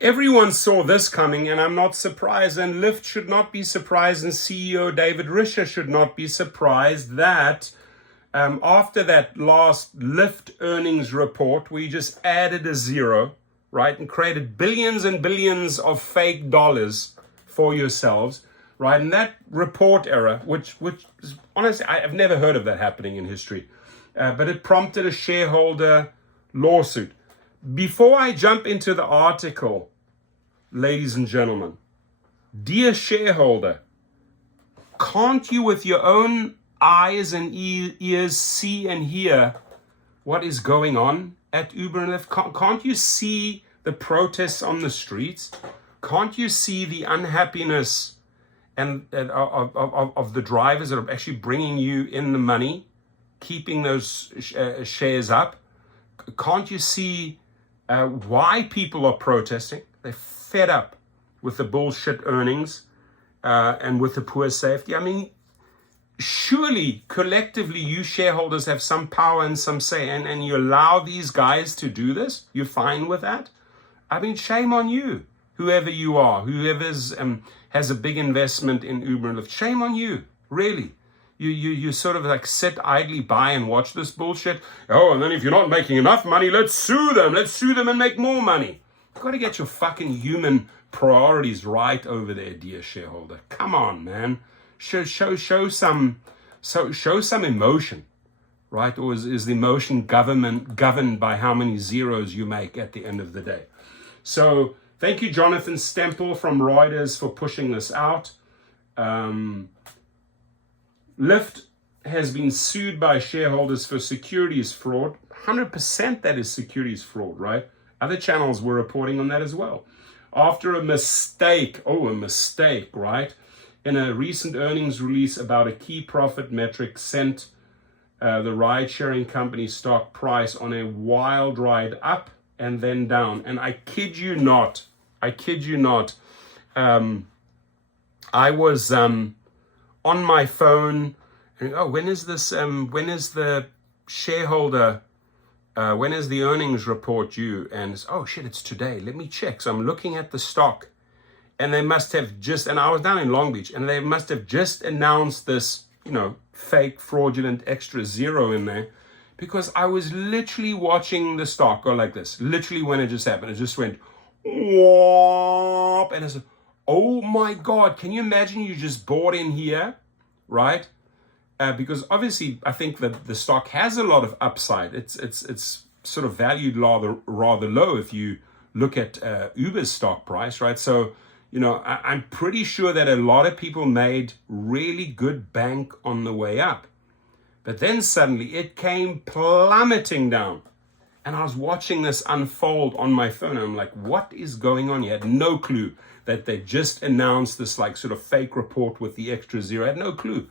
Everyone saw this coming, and I'm not surprised. And Lyft should not be surprised, and CEO David Risher should not be surprised that after that last Lyft earnings report, we just added a zero, right, and created billions and billions of fake dollars for yourselves, right? And that report error, which is, honestly, I've never heard of that happening in history, but it prompted a shareholder lawsuit. Before I jump into the article, ladies and gentlemen, dear shareholder, can't you with your own eyes and ears see and hear what is going on at Uber and Lyft? Can't you see the protests on the streets? Can't you see the unhappiness and of the drivers that are actually bringing you in the money, keeping those shares up? Can't you see why people are protesting? They're fed up with the bullshit earnings and with the poor safety. I mean, surely collectively you shareholders have some power and some say, and you allow these guys to do this? You're fine with that? I mean, shame on you, whoever you are, whoever has a big investment in Uber and Lyft. Shame on you, really. You sort of like sit idly by and watch this bullshit. Oh, and then if you're not making enough money, let's sue them. Let's sue them and make more money. You've got to get your fucking human priorities right over there, dear shareholder. Come on, man. Show some emotion, right? Or is the emotion governed by how many zeros you make at the end of the day? So thank you, Jonathan Stempel from Reuters, for pushing this out. Lyft has been sued by shareholders for securities fraud. 100% that is securities fraud, right? Other channels were reporting on that as well. After a mistake, right? In a recent earnings release about a key profit metric sent the ride-sharing company stock price on a wild ride up and then down. And I kid you not, I was on my phone, and when is the shareholder, when is the earnings report due? And it's, oh shit, it's today, let me check. So I'm looking at the stock, and they must have just, and I was down in Long Beach, and they must have just announced this, fake fraudulent extra zero in there, because I was literally watching the stock go like this. Literally, when it just happened, it just went whoop, and I said, oh my God, can you imagine you just bought in here, right? Because obviously I think that the stock has a lot of upside. It's sort of valued rather low if you look at Uber's stock price, right? So, I'm pretty sure that a lot of people made really good bank on the way up. But then suddenly it came plummeting down. And I was watching this unfold on my phone. And I'm like, what is going on? You had no clue that they just announced this like sort of fake report with the extra zero. I had no clue.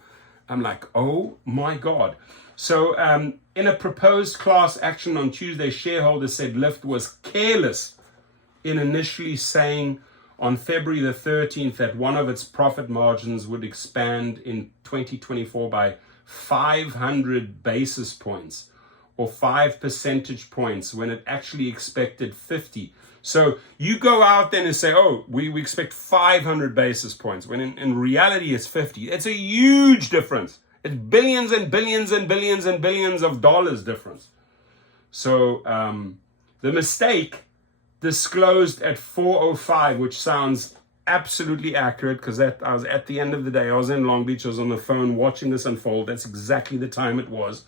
I'm like, oh my God. So in a proposed class action on Tuesday, shareholders said Lyft was careless in initially saying on February the 13th that one of its profit margins would expand in 2024 by 500 basis points or 5 percentage points when it actually expected 50. So you go out then and say, oh, we expect 500 basis points, when in reality it's 50. It's a huge difference. It's billions and billions and billions and billions of dollars difference. So the mistake disclosed at 4:05, which sounds absolutely accurate, because I was at the end of the day, I was in Long Beach, I was on the phone watching this unfold. That's exactly the time it was.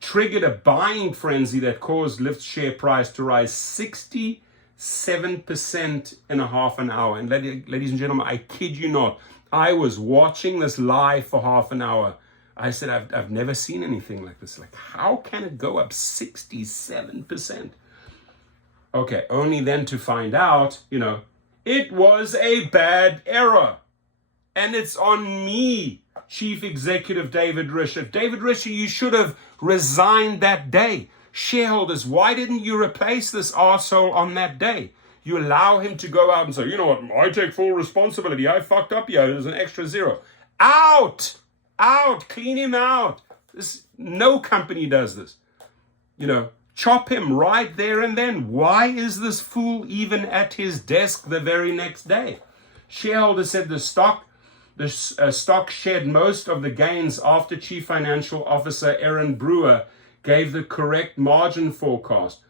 Triggered a buying frenzy that caused Lyft's share price to rise 67% in a half an hour. And ladies and gentlemen, I kid you not, I was watching this live for half an hour. I said, I've never seen anything like this. Like, how can it go up 67%? Okay, only then to find out, it was a bad error. And it's on me, Chief Executive David Risher. David Risher, you should have resigned that day. Shareholders, why didn't you replace this arsehole on that day? You allow him to go out and say, you know what, I take full responsibility. I fucked up here. There's an extra zero. Out, clean him out. No company does this. Chop him right there and then. Why is this fool even at his desk the very next day? Shareholders said the stock shed most of the gains after Chief Financial Officer Risher Brewer gave the correct margin forecast.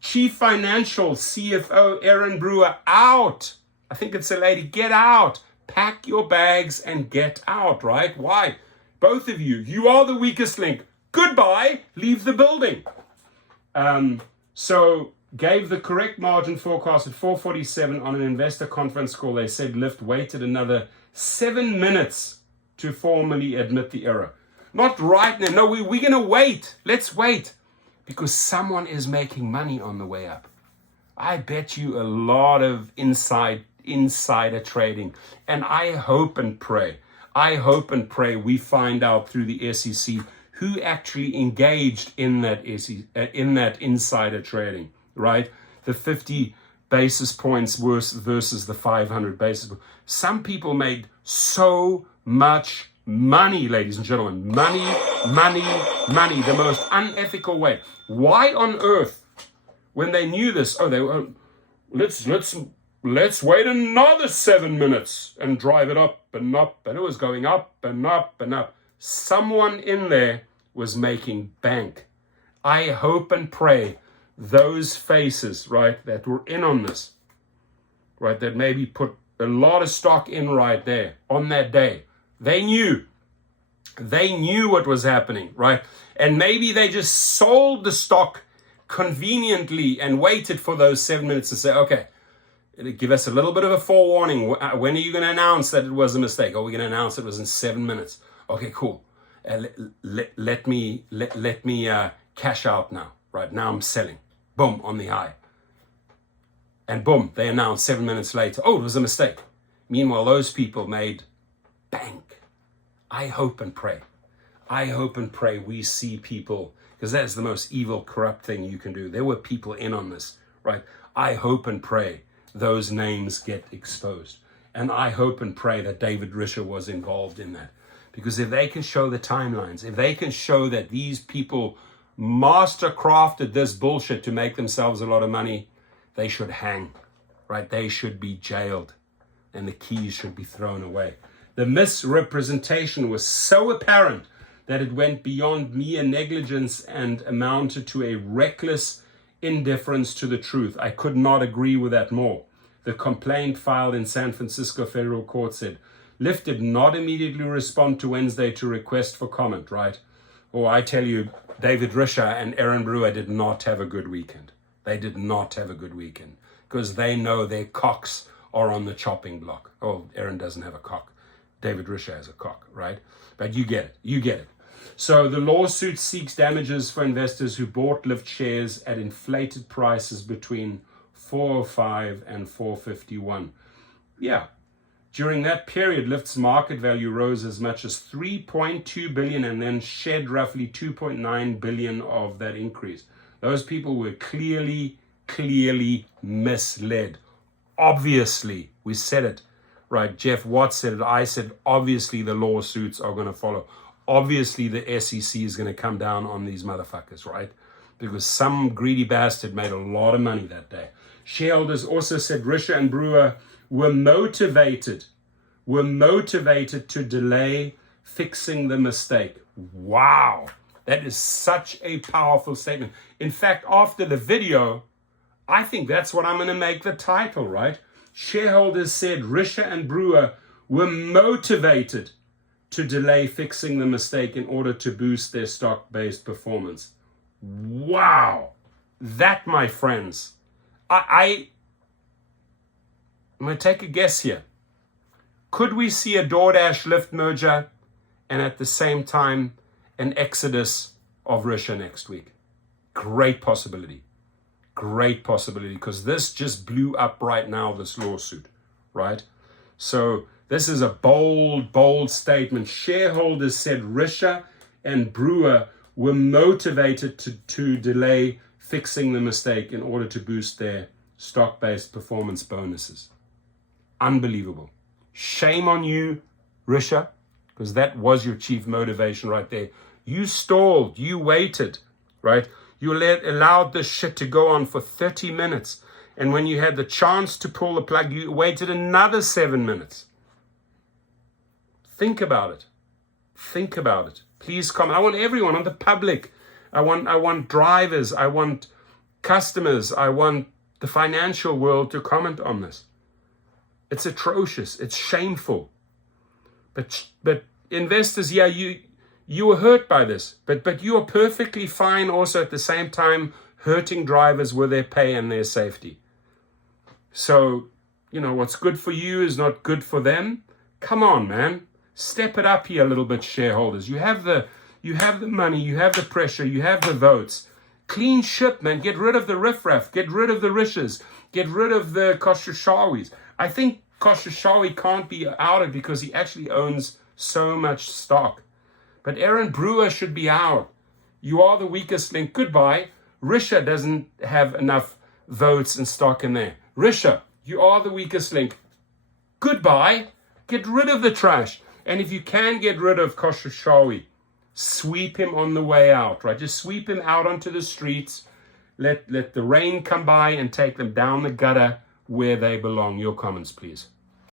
Chief Financial CFO Risher Brewer out. I think it's a lady. Get out. Pack your bags and get out, right? Why? Both of you. You are the weakest link. Goodbye. Leave the building. So gave the correct margin forecast at 4:47 on an investor conference call. They said Lyft waited another 7 minutes to formally admit the error. Not right now. No, we're going to wait. Let's wait. Because someone is making money on the way up. I bet you a lot of insider trading. And I hope and pray we find out through the SEC who actually engaged in that insider trading, right? The 50 basis points versus the 500 basis points. Some people made so much money, ladies and gentlemen. Money, the most unethical way. Why on earth, when they knew this, let's wait another 7 minutes and drive it up and up, and it was going up and up and up. Someone in there was making bank. I hope and pray those faces, right, that were in on this, right, that maybe put a lot of stock in right there on that day. They knew what was happening, right? And maybe they just sold the stock conveniently and waited for those 7 minutes to say, okay, give us a little bit of a forewarning. When are you going to announce that it was a mistake? Are we going to announce it was in 7 minutes? Okay, cool. Let me cash out now. Right now I'm selling. Boom, on the high. And boom, they announced 7 minutes later, oh, it was a mistake. Meanwhile, those people made bank. I hope and pray we see people, because that's the most evil, corrupt thing you can do. There were people in on this, right? I hope and pray those names get exposed. And I hope and pray that David Risher was involved in that. Because if they can show the timelines, if they can show that these people mastercrafted this bullshit to make themselves a lot of money, they should hang, right? They should be jailed and the keys should be thrown away. The misrepresentation was so apparent that it went beyond mere negligence and amounted to a reckless indifference to the truth. I could not agree with that more. The complaint filed in San Francisco federal court said, Lyft did not immediately respond to Wednesday to request for comment, right? Or I tell you, David Risher and Risher Brewer did not have a good weekend. They did not have a good weekend because they know their cocks are on the chopping block. Oh, Aaron doesn't have a cock. David Risher has a cock, right? But you get it. So the lawsuit seeks damages for investors who bought Lyft shares at inflated prices between $405 and $451. Yeah. During that period, Lyft's market value rose as much as $3.2 billion and then shed roughly $2.9 billion of that increase. Those people were clearly misled. Obviously, we said it, right? Jeff Watts said it, I said, obviously the lawsuits are going to follow. Obviously the SEC is going to come down on these motherfuckers, right? Because some greedy bastard made a lot of money that day. Shareholders also said Risher and Brewer were motivated to delay fixing the mistake. Wow, that is such a powerful statement. In fact, after the video, I think that's what I'm going to make the title, right? Shareholders said Risher and Brewer were motivated to delay fixing the mistake in order to boost their stock-based performance. Wow, that, my friends, I'm going to take a guess here. Could we see a DoorDash Lyft merger and at the same time an exodus of Risher next week? Great possibility because this just blew up right now, this lawsuit, right? So this is a bold statement. Shareholders said Risher and Brewer were motivated to delay fixing the mistake in order to boost their stock-based performance bonuses. Unbelievable. Shame on you, Risher, because that was your chief motivation right there. You stalled, you waited, right? You allowed this shit to go on for 30 minutes. And when you had the chance to pull the plug, you waited another 7 minutes. Think about it. Think about it. Please comment. I want everyone, I want the public. I want drivers. I want customers. I want the financial world to comment on this. It's atrocious. It's shameful. But investors, yeah, you were hurt by this. But you are perfectly fine also at the same time hurting drivers with their pay and their safety. So, what's good for you is not good for them. Come on, man. Step it up here a little bit, shareholders. You have the money, you have the pressure, you have the votes. Clean ship, man. Get rid of the riffraff. Get rid of the Rishers. Get rid of the Khoshashawis. I think Khoshashawi can't be outed because he actually owns so much stock. But Aaron Brewer should be out. You are the weakest link. Goodbye. Risher doesn't have enough votes and stock in there. Risher, you are the weakest link. Goodbye. Get rid of the trash. And if you can get rid of Khoshashawi, sweep him on the way out, right? Just sweep him out onto the streets. Let the rain come by and take them down the gutter where they belong. Your comments, please.